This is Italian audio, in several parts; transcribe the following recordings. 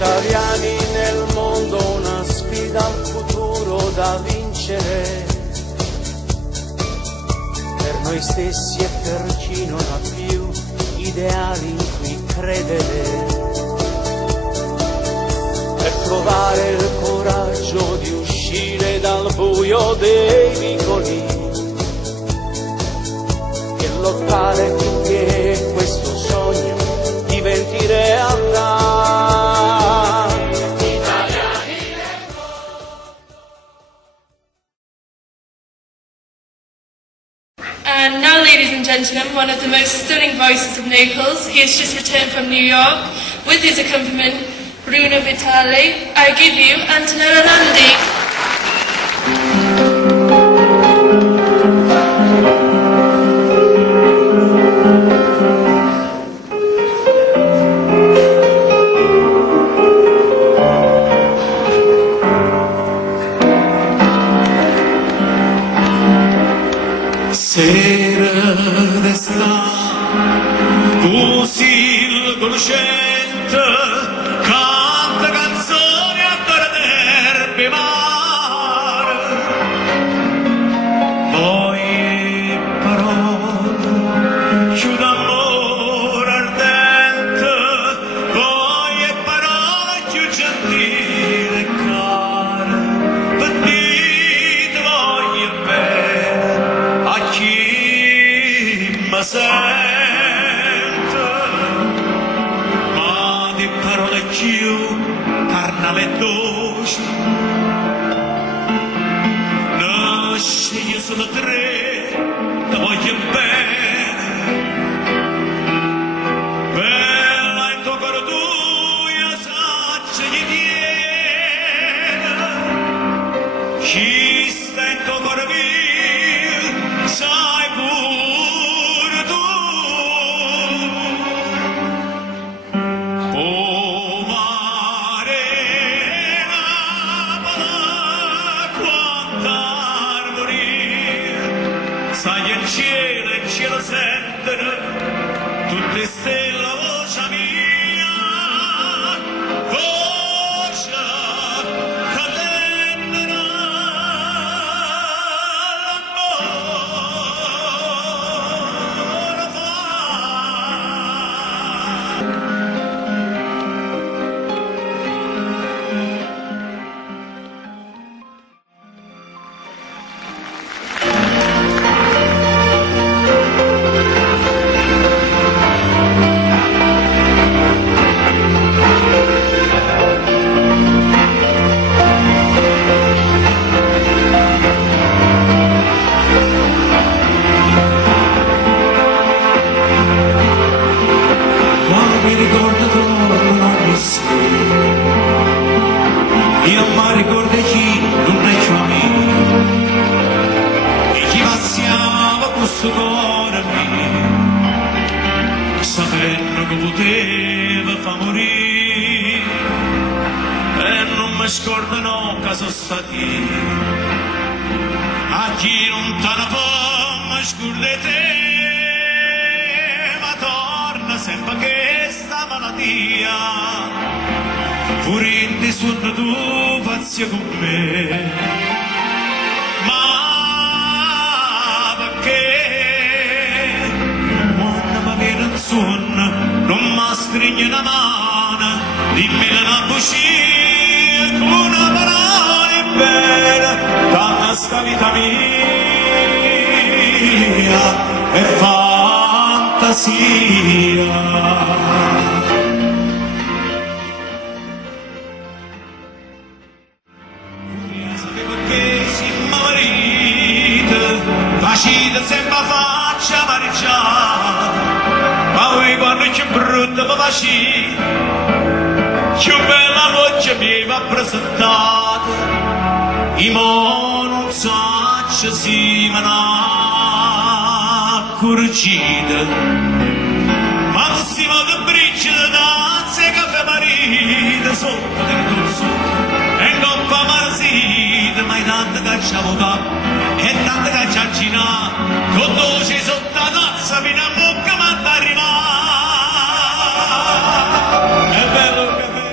italiani nel mondo, una sfida al futuro da vincere. Per noi stessi e per chi non ha più ideali in cui credere. Per trovare il coraggio di uscire dal buio dei vicoli e lottare finché questo sogno diventi realtà. And now, ladies and gentlemen, one of the most stunning voices of Naples. He has just returned from New York with his accompaniment, Bruno Vitali. I give you Antonella Landi. Sera d'estate, così il conoscente canta canzoni a terre mare. Poi parole più d'amore ardente, poi parole più gentili e care. Per te voglio bene a chi mi sente, ma di parole più carnali e dolci. Nasce io sono tre, ti voglio bene, bella in tuo cuore tu, io saccio gli tiene, chi sta in tuo cuore mio, sai pure tu. Oh mare Napoli, quanta armonia, sai il cielo sentono tutte stelle voce mia, voce che tendono l'amore fa. Quando mi ricordo tu non sei, io mi ricordo chi non è più amico, e chi passiava questo cuore mio, sapendo che poteva fa morire, e non mi scordano che sono stati, a chi non te ne può mi scorda te, ma torna sempre questa malattia, pure in sonno tu pazzi con me, ma perché quando mi viene un sonno non mi stringe una mano, dimmi una bugia con una parola bella, dalla sta vita mia è fantasia. Facite sempre faccia marciare, ma voi quando c'è brutta mi facci, più bella voce mi va presentata, i mo non saccio si me n'ha curcita, ma non si modo briccia da danza e caffè marito sotto del corso, e non fa marsita, ma tanto che c'è avuto. E tanto che c'è cina, con dolce sotto la tazza, fino a bocca ma arriva. È bello caffè,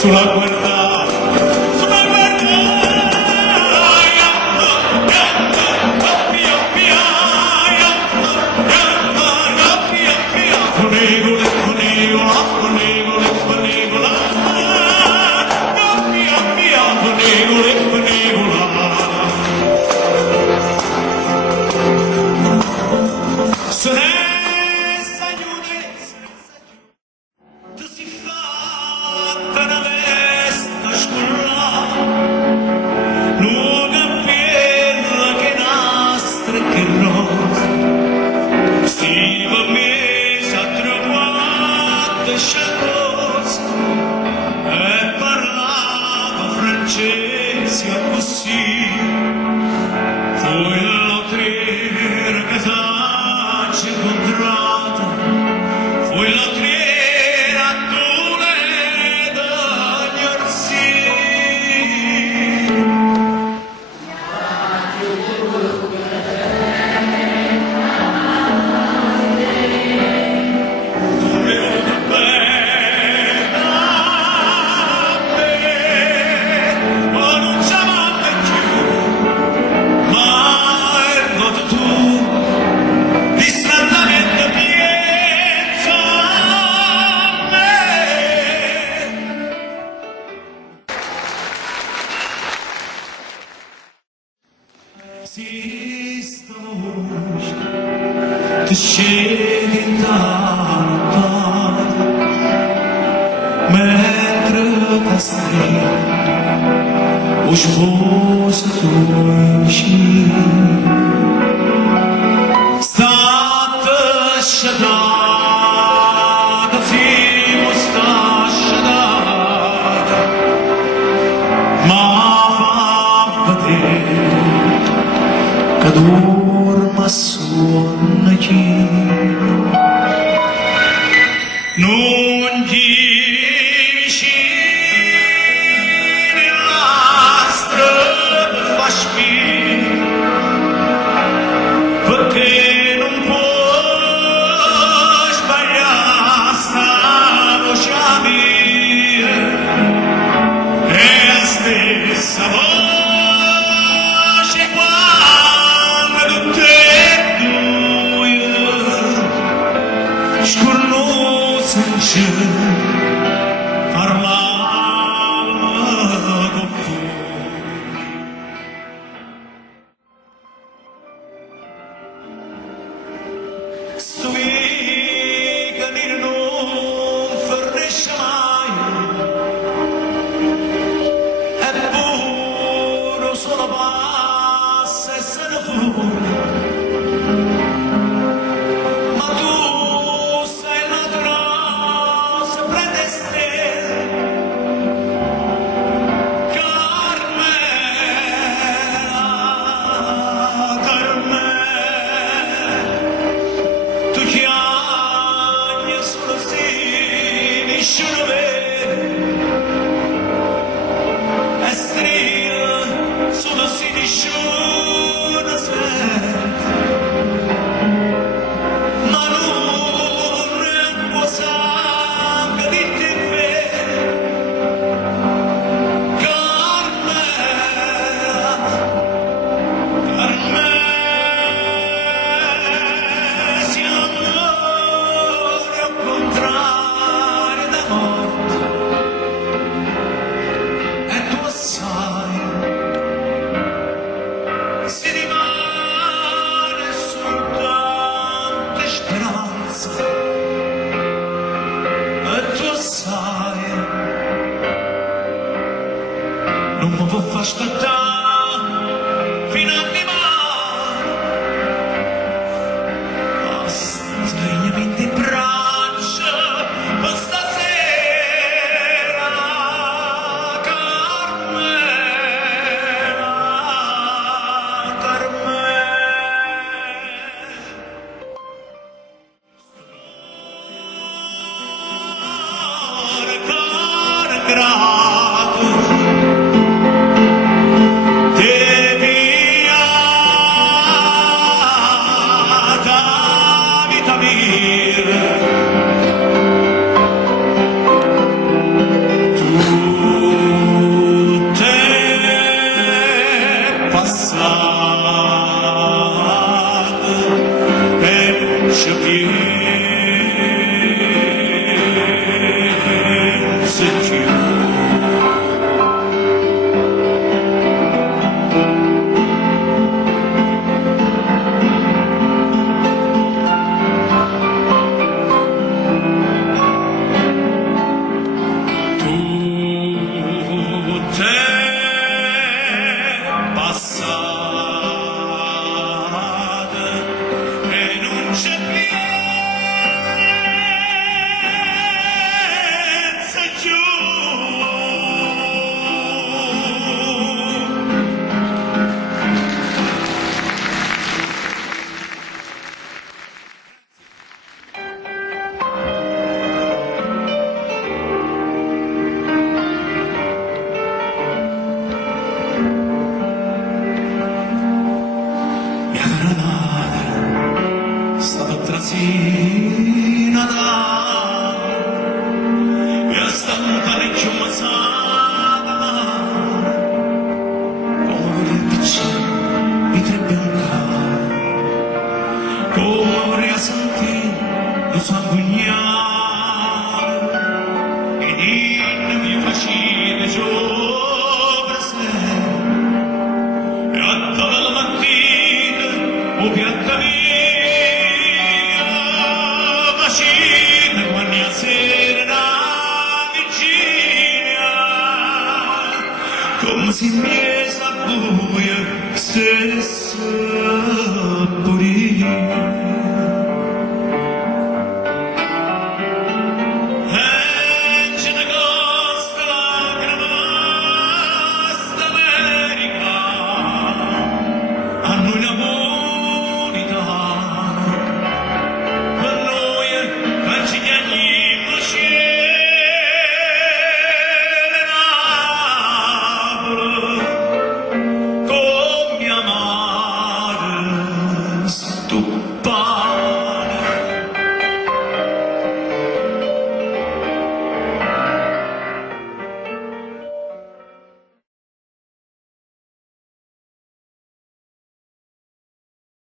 sulla guerra, sulla guerra, Ti scegli intanto mentre ti stringo o sposo tuo state sciadata zimo sta sciadata ma fa vedere che dorma suona chi non ti vicini alla strada fa spina perché non puoi sbagliare sta voce mia è la stessa voce quando tu parlava con tu. Stui che non fornisce mai, eppure solo passa e se ne fuori. Ma tu sei ladrone, sempre te stesso. Carmela, tu chiami solo se nessuno vede e strilla solo se nessuno sente. Ma non può sangue di te Carmela, Carmela, si amore al contrario da morte e tu sai si rimane soltanto speranza e tu sai non mi può far aspettare fino a dimani stregnami in te braccia per stasera Carmela, Carmela. Grato te piata vita mia tu chiumasata, come vorrei piccare, mi tre biancare, come vorrei sentire lo sanguignato, ed in mi facile sopra sé, e a tavola la mattina, o piatta mia, facile quando a sera vigilia, come si miesa buia stessa.